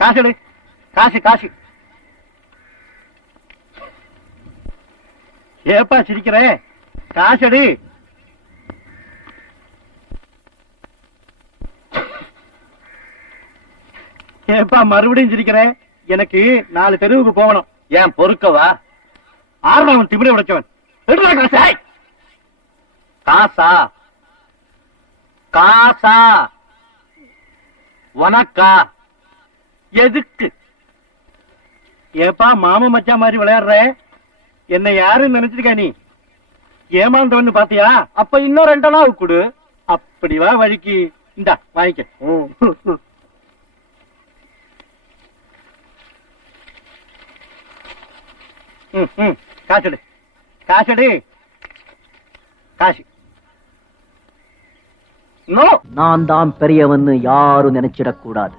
காசு எடு. காசு காசு. ஏப்பா சிரிக்கிற? காசு எடு. ஏப்பா மறுபடியும் சிரிக்கிற? எனக்கு 4 தெருவுக்கு போகணும். ஏன் பொறுக்கவா? ஆறுனவன் திமிரை உடைச்சவன். எடுறா காசை. காசா காசா உனக்கா? எதுக்கு? ஏப்பா மாமா மச்சா மாதிரி விளையாடுற? என்ன யாருன்னு நினைச்சிருக்க நீ? ஏமாந்தவன்னு பாத்தியா? அப்ப இன்னும் 2 அணா கொடு. அப்படி வா வழிக்கு. இந்தா வாங்கிக்க. காசு. காசு. காசு. நான் தான் பெரியவன்னு யாரும் நினைச்சிடக் கூடாது.